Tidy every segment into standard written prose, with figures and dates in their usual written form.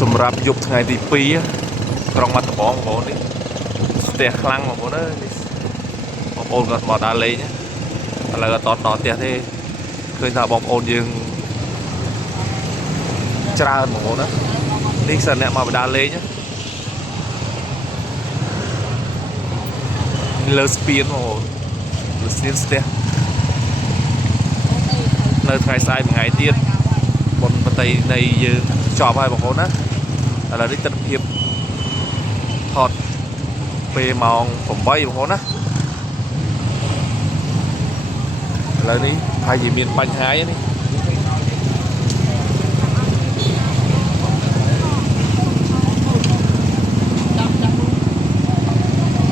សម្រាប់យប់ថ្ងៃទី2ក្រុងបាត់ដំបងបងប្អូននេះស្ទះខ្លាំងបងប្អូនអើយបងប្អូនគាត់មកដើរលេងឥឡូវអត់តដល់ផ្ទះទេឃើញថាបងប្អូនយើងច្រើនបងប្អូនណានេះសិនអ្នកមកដើរលេងលើស្ពានបងប្អូនលើស្ពានស្ទះនៅថ្ងៃស្អែកមួយថ្ងៃទៀតបុណ្យប្រតិនៃយើងចប់ហើយបងប្អូនណាឥឡូវនេះទិដ្ឋភាពថតពេលម៉ោង8បងប្អូនណាឥឡូវនេះហើយជាមានបញ្ហានេះ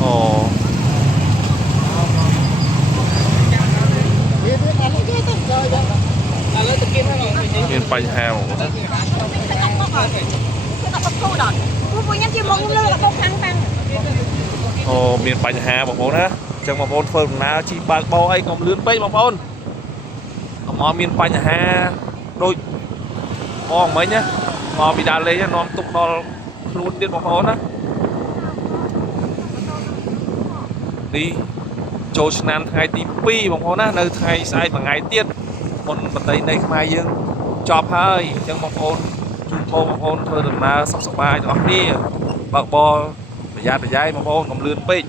អូមានបញ្ហាបងប្អូនអូមានបញ្ហាបងប្អូនណាអញ្ចឹងបងប្អូនធ្វើដំណើរជិះបើកបោអីកុំលឿនពេកបងប្អូនកុំឲ្យមានបញ្ហាដូចបងមិញណាមកពីដើរលេងនាំទុកដល់ខ្លួនទៀតបងប្អូនណានេះចូលឆ្នាំថ្ងៃទី2បងប្អូនណានៅថ្ងៃស្អែកមួយថ្ងៃទៀតបុណ្យប្រតិនៃខ្មែរយើងចប់ហើយអញ្ចឹងបងប្អូនជូនពរបងប្អូនធ្វើដំណើរសុខសប្បាយទាំងអស់គ្នាបើកបរប្រយ័ត្នប្រយែងបងប្អូនកុំលឿនពេក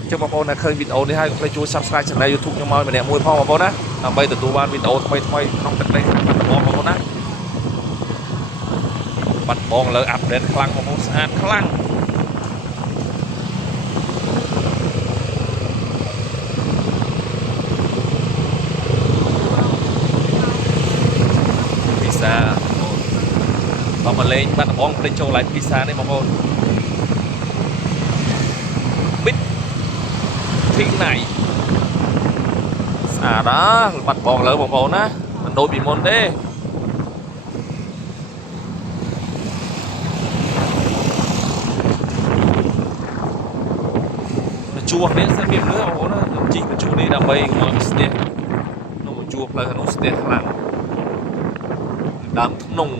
អញ្ចឹងបងប្អូនដែលឃើញវីដេអូនេះហើយកុំភ្លេចជួយ Subscribe Channel YouTube ខ្ញុំឲ្យម្នាក់មួយផងបងប្អូនណាដើម្បីទទួលបានវីដេអូថ្មីៗក្នុងទឹកដីបាត់ដំបងបងប្អូនណាបាត់ដំបងលើអាប់ដេតខ្លាំងបងប្អូនស្អាតខ្លាំងពិសាបងមកលេងបាត់ដំបងភ្លេចចូល live ពិសានេះបងប្អូនប៊ីតធីណៃស្អាតណាស់បាត់បងលើបងប្អូនណាមិនដូចពីមុនទេជួរនេះសិនមានលឿបងប្អូនណាខ្ញុំជីកជួរនេះដើម្បីមកស្ទះនោះជួរផ្លូវនោះស្ទះខ្លាំងដើមធ្នង់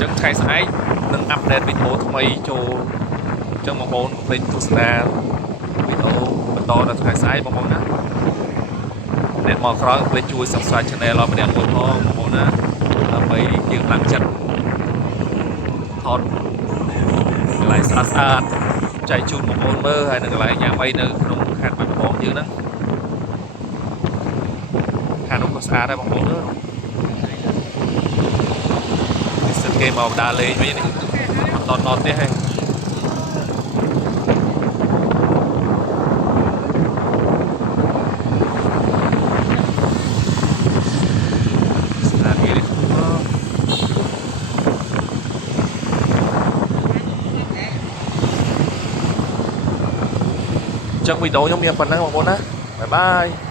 ចឹងថ្ងៃស្អែកនឹងអាប់ដេតវីដេអូថ្មីចូលចឹងបងប្អូនកុំភ្លេចទស្សនាវីដេអូបន្តនៅថ្ងៃស្អែកបងប្អូនណាអ្នកមកក្រោយកុំភ្លេចជួយ Subscribe Channel ឲ្យម្នាក់មួយផងបងប្អូនណាដើម្បីយើងឡើងចិត្តថតកន្លែងស្អាតចែកជូនបងប្អូនមើលហើយនៅកន្លែងញ៉ាំអីនៅក្នុងខេត្តបាត់ដំបងយើងហ្នឹងខាងនោះក៏ស្អាតដែរបងប្អូននេះសិនគេមកដើរលេងវិញនេះអត់តទេហេចឹងវីដេអូខ្ញុំមានប៉ុណ្ណឹងបងប្អូនណាបាយបាយ